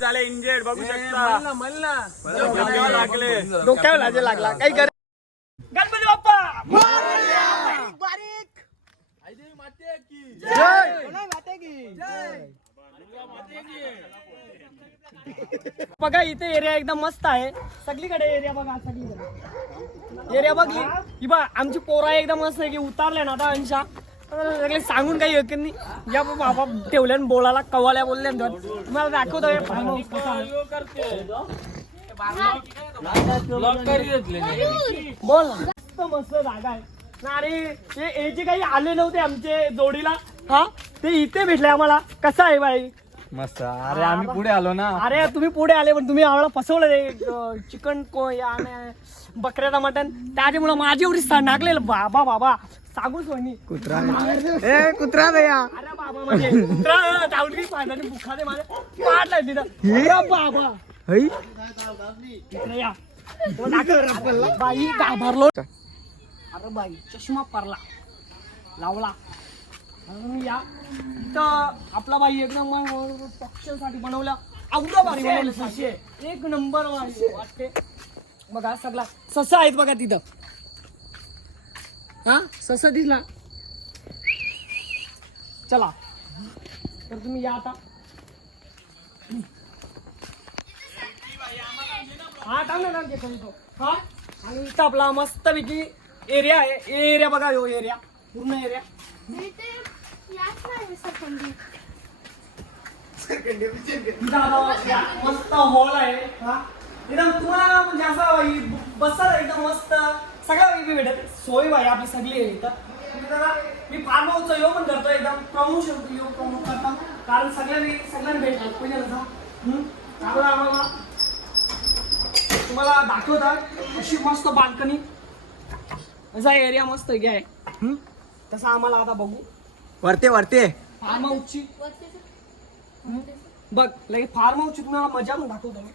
झाले इंजेड बघू शकता. डोक्यावर लागले, डोक्यावर लागला काही कर. गणपती बाप्पा बघा इथे एरिया एकदम मस्त आहे. सगळीकडे एरिया बघा, सगळीकडे एरिया बघली ही बघ. आमची पोरा एकदम मस्त आहे की उतारले ना आता अंशा सगळे सांगून काही होत नाही. या बाबा ठेवल्या बोलायला कवाल्या बोलल्या तुम्हाला दाखवतो. बोल मस्त मस्त जागा आहे ना. अरे हे जे काही आले नव्हते आमचे जोडीला हा ते इथे भेटले आम्हाला. कसं आहे बाई मस्त. अरे आम्ही पुढे आलो ना. अरे तुम्ही पुढे आले पण तुम्ही आम्हाला फसवलं रे. चिकन बकऱ्याचा मटन त्याच्यामुळे माझी एवढी नागलेलं बाबा बाबा सांगूच म्हणी. कुत्रा ए कुत्रा भैया. अरे बाबा म्हणजे कुत्रा धावली पाण्याने बुखाने माझ्या पाडलाय तिथं बाबा. इकडे या बाई घाबरलो. अरे बाई चष्मा पडला लावला. या इथं आपला बाई एकदम पक्ष्यांसाठी बनवला. आवडा भारी बनवलं. एक नंबर वाटते बघा. सगळा ससा आहेत बघा तिथं. हा ससा दिसला. चला तर तुम्ही या आता. हा हा आणि इथं आपला मस्तपैकी एरिया आहे. एरिया बघा हो एरिया पूर्ण एरिया. मस्त हॉल आहे. हा एकदम तुम्हाला म्हणजे असं बसायला एकदम मस्त सगळ्या वेगळी भेटत सोय भाई आपली सगळी आहे इथं. मी फार्म हाऊसचा योग पण करतो एकदम प्रमोशन योग प्रमोट करता कारण सगळ्यांना भेटतात पहिले त्यामुळे आम्हाला तुम्हाला दाखवता अशी मस्त बाल्कनी असा एरिया मस्त आहे. तसा आम्हाला आता बघू वरते वरते फार्म हाऊसची बघ लगे फार्म हाऊसची तुम्हाला मजा पण दाखवतो मी.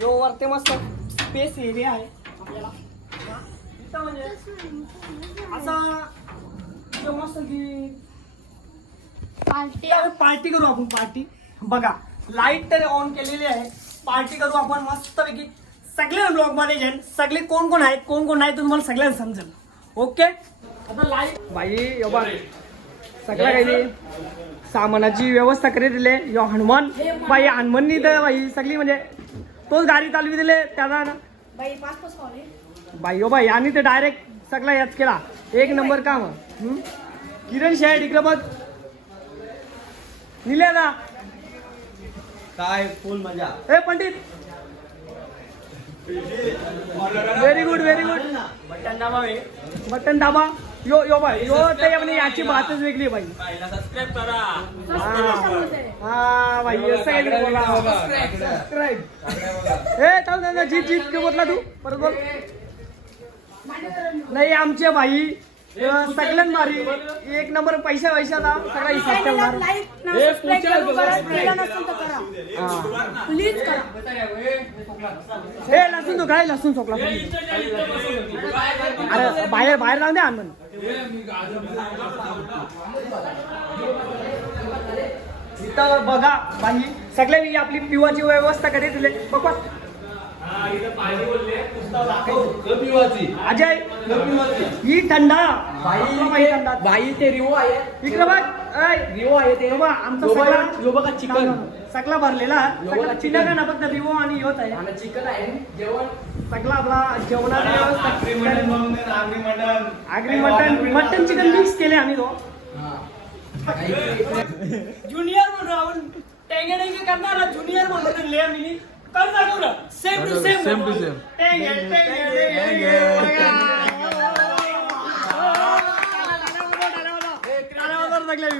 यो वरते मस्त स्पेस एरिया आहे आपल्याला. इथं म्हणजे असा मस्त की पार्टी करू आपण. पार्टी बघा लाईट तर ऑन केलेली आहे. पार्टी करू आपण मस्तपैकी. सगळे ब्लॉग मध्ये सगळे कोण कोण आहेत कोण कोण नाही तुम्हाला सगळ्यांना समजेल. ओके आता लाईट बाई सगळं काही सामानाची व्यवस्था करी दिले. यो हनुमान बाई हनुमाननी तर बाई सगळी म्हणजे तोच गाडी चालवी दिले त्याला ना बाई हो बाई. आणि ते डायरेक्ट सगळा याच केला. एक नंबर काम. किरण शेड इकडे बघ. निले ना काय फुल मजा. ए Pandit very good very good. Button दाबा बटन दाबा. यो यो बाई यो ते म्हणजे याची बातच वेगळी बाई. सबस्क्राईब करा. हा बाई असं काही बोला. सबस्क्राईब ए थांब जीत जीत के बोलला तू परत बोल. नाही आमचे भाई सगळ्यात भारी एक नंबर. पैसा पैशाचा सगळा हिसाब ठेवणार. हे लसूण तो काय लसूण चोकला. अरे बाहेर बाहेर जाऊ दे आनंद. इथं बघा बाई सगळ्या आपली पिवाची व्यवस्था कधी दिले बघ. अजय ही थंडा भाई ते रिओ आहे. इकडे बघ रिओ आहे ते आमचा सगळा बघा चिकन सगळा भरलेला. चिकन ना फक्त रिओ आणि योत आहे. चिकन आहे जेवण सगळा आपला जेवणाची व्यवस्था. Agri mutton mutton chicken mix केले आम्ही तो. ज्युनियर म्हणून आपण टेंगे टेंगे करणार. ज्युनियर म्हणून ले आम्ही कर दाखव ना. सेम टू सेम टेंगे टेंगे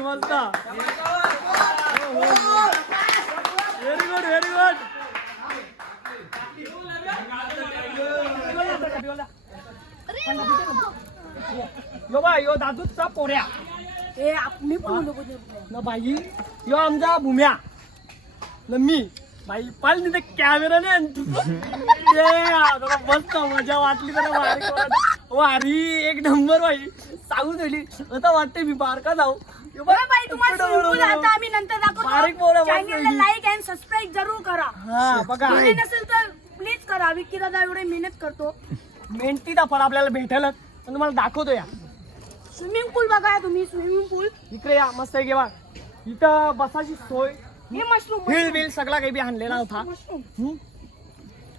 मस्त. Very good very good. यो बा यो दादूचा पोऱ्या. मी पण ना बाई यो आमचा भूम्या न मी बाई पाहिलं तिथे कॅमेरा नाही. मस्त मजा वाटली तर वारी एक नंबर भाई सांगून ठेवली आता वाटते मी बारका जाऊ बरं बाई तुम्हाला swimming pool आता आम्ही नंतर बारीक पोरं दाखवतो बसलेली. चॅनलला लाईक अँड सबस्क्राईब जरूर करा हा बघा केले नसेल तर प्लीज करा विक्की दादा एवढे मेहनत करतो मेंटी फळ आपल्याला भेटेलच पण तुम्हाला दाखवतो या स्विमिंग पूल बघा तुम्ही स्विमिंग पूल इकडे या मस्त आहे बघ इथं बसाची सोय हे मशरूम हिल बिल सगळा काही बी आणलेला होता मशरूम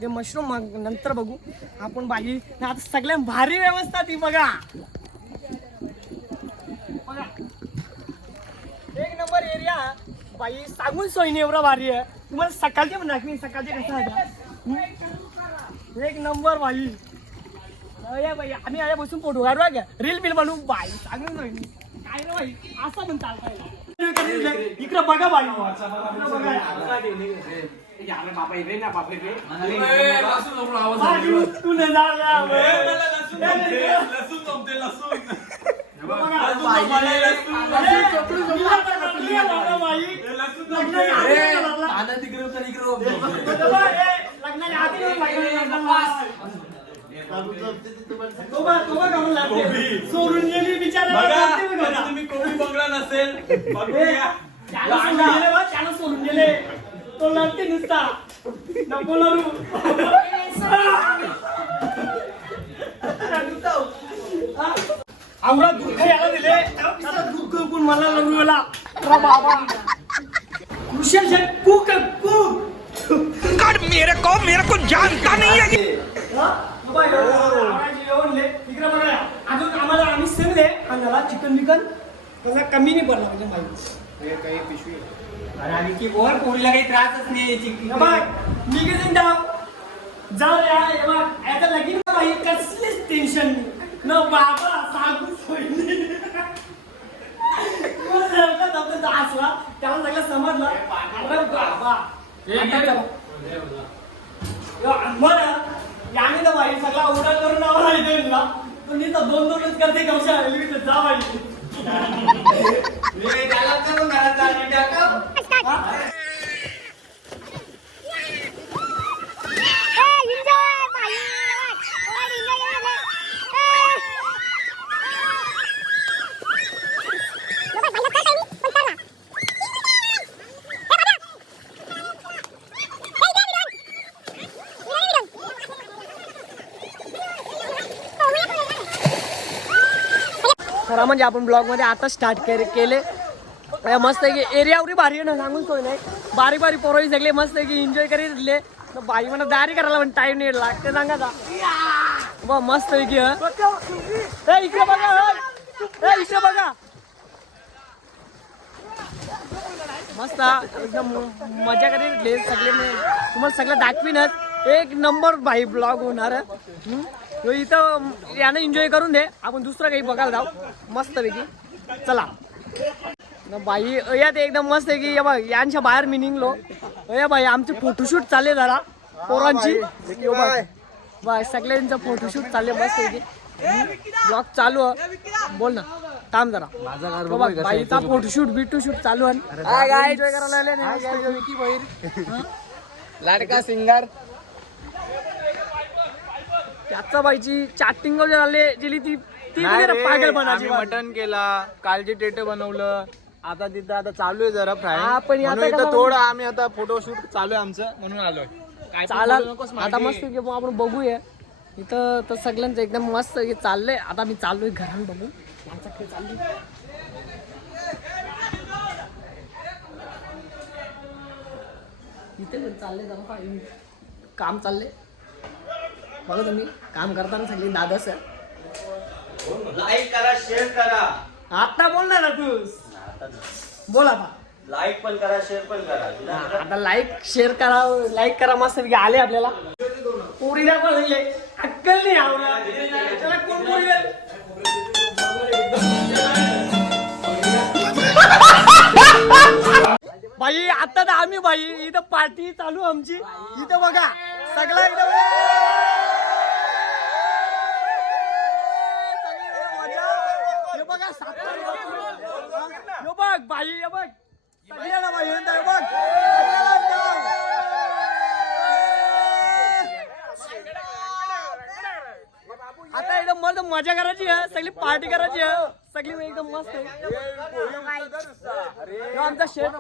ते मशरूम नंतर बघू आपण बाई आता सगळ्या भारी व्यवस्था ती बघा बघा. एक नंबर एरिया बाई सांगून सोयी एवढा भारी आहे तुम्हाला सकाळचे पण दाखवीन सकाळचे कसं आहे एक नंबर बाई अरे बाई आम्ही आल्या बसून फोटो काढू का रील बिल बनवू बाई सांगून सोयी काय रे बाई असं पण चालता इकडं बघा बाई सोडून गेली बिचारा तुम्ही कोणी बघला नसेल त्याला सोडून गेले तो लढते नुसता नको लढू आवडा दुःख याला दिले आता दुःख कोण मला लढू गेला बाबा कुशल शेठ कुक कर मेरे को जानता नहीं है कि इकडे बघा अजून आम्हाला आम्ही सेम दे आम्हाला चिकन बिकन तसा कमी नाही पडला म्हणजे माहिती काही पिशवी अरे आणि की वर पोरीला काही त्रासच नाही मी कसं जाऊ या आता लगीन बाई कसलीच टेन्शन न बाबा सांगू सोयी असला त्याला सगळं समजलं अरे बाबा याने तर बाई सगळा उडा करून आवडायचे ना पण मी तर दोनच करते कशा जा बाई त्याला करून घरात जाणार टाका खरं म्हणजे आपण ब्लॉग मध्ये आता स्टार्ट केले मस्त आहे की एरिया एवढी भारी आहे ना सांगून सोय नाही बारीक बारीक पोरही सगळे मस्त आहे की एन्जॉय करीत दिले बाई मला दारी करायला पण टाइम नाही लागते सांगा बा मस्त आहे की इकडे बघा इकडे बघा मस्त एकदम मजा करीत सगळे तुम्हाला सगळं दाखवीनच एक नंबर भाई ब्लॉग होणार इथं यानं एन्जॉय करून दे आपण दुसरं काही बघायला जाऊ मस्त पैकी चला बाई यात एकदम मस्त आहे की बघ यांच्या बाहेर मी निघलो बाई आमचे फोटोशूट चालले जरा पोरांची बाय सगळ्यांचं फोटोशूट चालले मस्त आहे की ब्लॉग चालू बोल ना थांब जरा माझा बाईचा फोटोशूट बिटूशूट चालू आहे एन्जॉय करायला लाडका सिंगर त्याचा बाईची चॅटिंग झाले गेली ती पागल बनाची मटन केला कालची टेट बनवलं आता तिथं आता चालू आहे जरा फ्राय आपण आता इथं थोडं आम्ही आता फोटोशूट चालू आहे आमचं म्हणून आलोय चालेल आता मस्त की आपण बघूया इथं तर सगळ्यांचं एकदम मस्त की चाललंय आता मी चाललोय घरात बघू यांचा खेळ चालू इथे पण चाललंय जरा काय काम चाललंय बघा तुम्ही काम करताना सगळी दादस लाईक करा शेअर करा आता बोलणार ना तू बोल आता लाईक पण करा शेअर पण करा आता लाईक करा मस्त आले आपल्याला पोरीला पण अक्कल नाही आवडत त्याला कोण पोरी बाई आता तर आम्ही बाई इथं पार्टी चालू आमची इथं बघा सगळं एकदम बघा बघ बाई बघ सगळ्याला बाई बघ आता एकदम मर्द एकदम मजा करायची आहे, सगळी पार्टी करायची आहे, सगळी एकदम मस्त आहे. ह्यो आमचा शेफ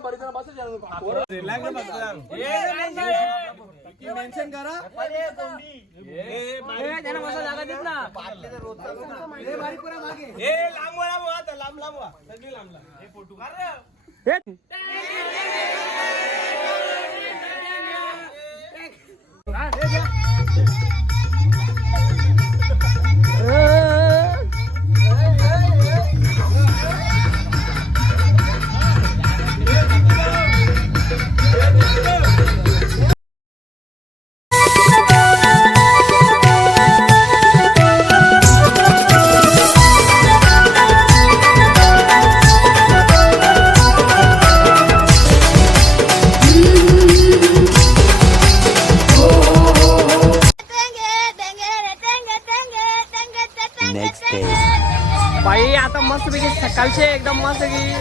बाई आता मस्त पैकी सकाळचे एकदम मस्त की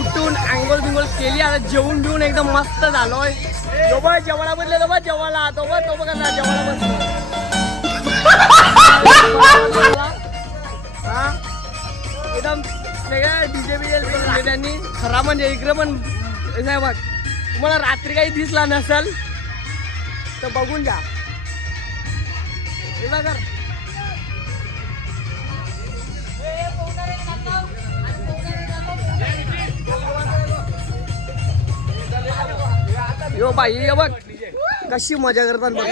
उठून अंघोळ बिंगोळ केली, आता जेवून बिवून एकदम मस्त झालोय. तो बघ जेवायला बसले, तो बघ जेवायला, तो बघ कसा जेवायला बसलो. हा एकदम सगळ्या डीजे बिजे त्यांनी खरा म्हणजे इकडे पण आहे बघ. तुम्हाला रात्री काही दिसला नसेल तर बघून घ्या. हे बघ यो बाई ये बघ कशी मजा करतात बघ.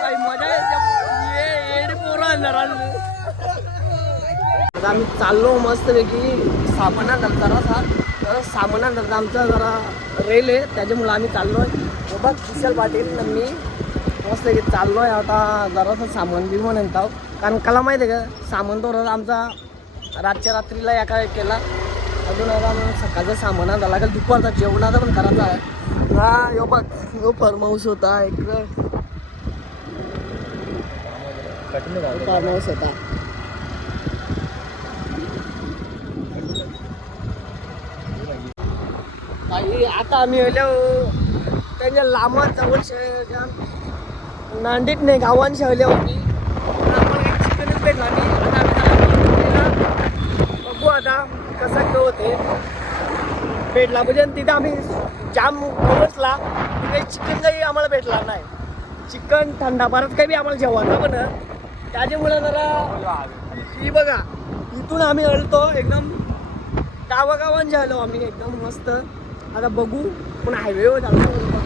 बाई मजा येते पोरं आता आम्ही चाललो मस्त पैकी सामाना जरा सामाना आमचा जरा रेल आहे, त्याच्यामुळे आम्ही चाललोय. बघ विशाल पाटील मी मस्त की चाललोय आता जरासं सामान बिमान आणतो, कारण कला माहिती आहे का सामान तो आमचा रातच्या रात्रीला एका केला. अजून आता सकाळचं सामान आणायला लागेल, दुपारचा जेवणाचा पण करायचा आहे. हा यो बघ यो फार्म हाऊस होता इकडं, फार्म हाऊस होता. आता आम्ही आलो त्यांच्या लांबा जवळ नांदीत नाही गावान शेवल्या होती, चिकनच भेटला नाही. बघू आता कसा होते भेटला म्हणजे तिथं आम्ही जाम बसला, तिथे चिकन काही आम्हाला भेटला नाही. चिकन थंडा परत काही बी आम्हाला जेवण पण त्याच्यामुळे जरा ही बघा इथून आम्ही हलतो एकदम गावागावान जेवलो आम्ही एकदम मस्त. आता बघू पण हायवेवर जातो बघा.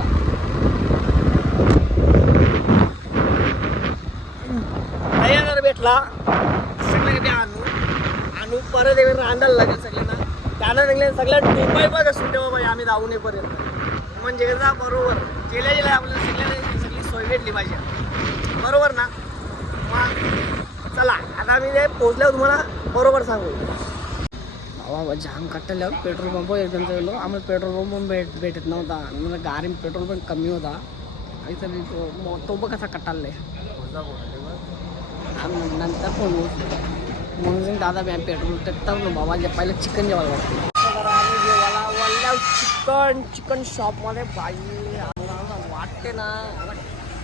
जर भेटला सगळ्या आणू परत एक रांधायला लागेल सगळ्यांना. त्याला सगळ्या टोपाय बघा सुट्टे बाबा आम्ही जाऊ नयेपर्यंत, म्हणजे जा बरोबर गेल्या आपल्याला सगळ्यांना सगळी सोय भेटली पाहिजे बरोबर ना. मग चला आता आम्ही ते पोहोचल्यावर तुम्हाला बरोबर सांगू. बाबा जाम कट्टल्यावर पेट्रोल पंप एकदम गेलो, आम्हाला पेट्रोल पंप पण भेटत नव्हता, म्हणजे गाडी पेट्रोल पण कमी होता. इथं तो बघ कसा कट्टालय. नंतर फोन म्हणून दादा मी पेट्रोल टाकतो ना बाबा, जे पहिलं चिकन जेवायला वाटतं. चिकन शॉपमध्ये बाई वाटते ना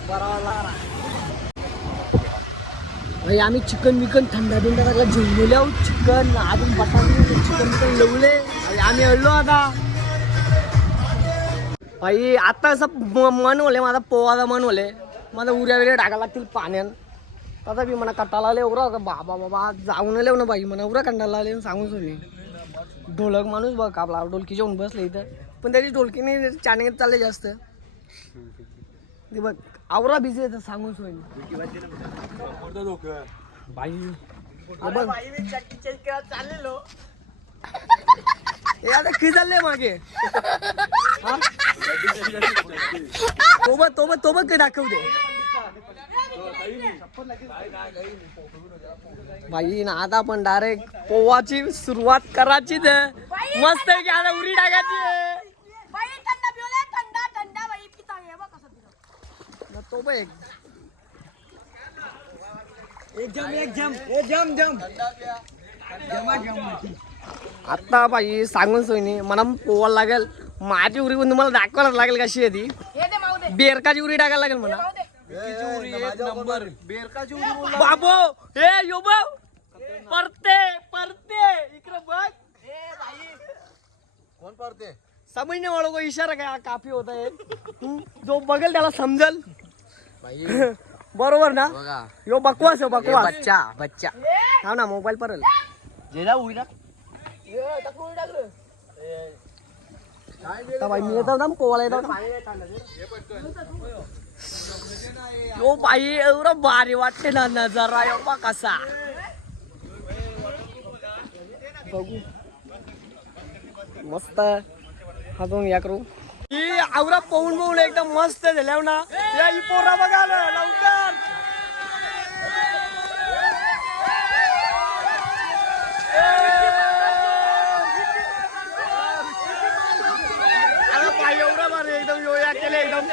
बरोबर. भाई आम्ही चिकन बिकन थंडा बिंडा लागला जेवलेल्या चिकन अजून बटाटे चिकन बिकन लवले आम्ही हल्लो. आता भाई आता असं मन होले माझा पोवाचा मन होले, माझा उऱ्या वगैरे टाकायला लागतील पाण्यात. आता बी म्हणा कटाला आले उरा बाबा बाबा जाऊन आले ना बाई म्हणा उरा कंटाला आले सांगून सोडली. ढोलक माणूस बघ आपला ढोलकी जेवून बसले इथं, पण त्याची ढोलकीने चाणीत चालले जास्त. ते बघ आवरा बिझी येतं सांगून सोडली बाई. चाललेलो हे आता खी चालले मागे तो बघ काही दाखवते बाई ना. आता आपण डायरेक्ट पोवाची सुरुवात करायची मस्त आहे की आता उरी टाकायची. तो बघ एक जम जमा जम आता बाई सांगून सोयनी मला पोवायला लागेल. माझी उरी पण तुम्हाला दाखवायला लागेल कशी आहे ती. हे दे माऊ दे बेरकाची उरी टाकायला लागेल मला. माऊ दे बाबो हे यो बाब परते परते इकडे बघ. कोण पडते समजणे वालों को इशारा काय काफी होता है. जो बघेल त्याला समजल. बरोबर ना. यो बकवास आहे बकवास. बच्चा हा ना मोबाईल पर बाई मी येतो ना पोवाला येतो ना. यो बाई एवढं भारी वाटते ना नजारा. यो बा कसा बघू मस्त हातून या करू ही आवरा पाहून पाहून एकदम मस्त झाल्या ना. या ही पोरा बघा ना लवकर. अरे बाई एवढा भारी एकदम यो या केले एकदम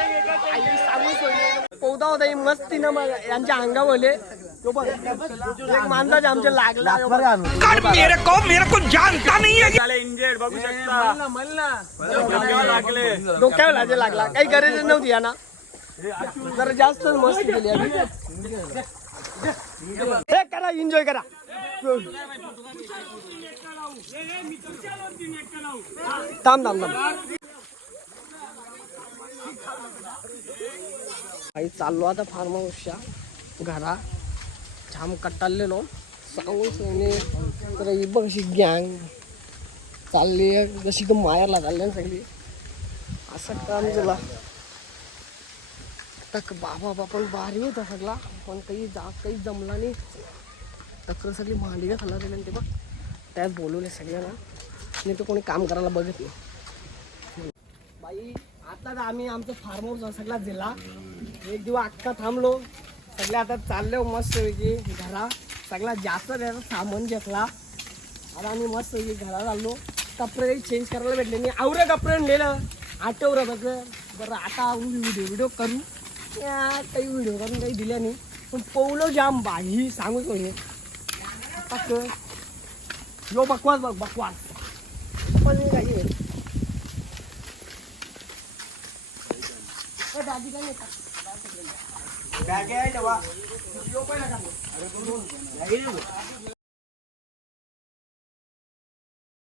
आई सांगून सोयी पौदा होता ही मस्ती ना यांच्या अंगावले. तो बघ एक माणसाचे आमचे लागला मेरे को जानता नहीं है इंजेड बघू शकता. डोक्यावर लाजे लागला. काही गरज नव्हती या ना. जरा जास्त मस्त केली आम्ही. हे करा एन्जॉय करा. थांब थांब थांब काही चाललो आता फार्म हाऊसच्या घरा. जाम कट्टालेलो सांगून सोने तर ही बघ अशी गँग चालली जशी की मायाला चालली ना सगळी. असं काम झाला तक बाबा बापन भारी होता सगळा. पण काही जमला नाही. तक्र सगळी मांडीला खाल्ला गेली ते बघ. त्यात बोलवले सगळ्यांना. नाही तर कोणी काम करायला बघत नाही. बाई आता आम्ही आमचं फार्म हाऊस सगळा दिला. एक दिवस अख्खा थांबलो. सगळे आता चालले मस्त पैकी घरा. सगळा जास्त त्याचा सामान घेतला. आता आम्ही मस्त पैकी घरा चाललो. कपडे काही चेंज करायला भेटले नाही. आवरं कपडे नेलं आठवलं बघ. बरं आता व्हिडिओ करू. काही व्हिडिओ करून काही दिल्या नाही. पण पवलो जाम बाही सांगूच होणे. आता यो बकवास बघ बकवास पण काही आहे. दादी काय नाही का?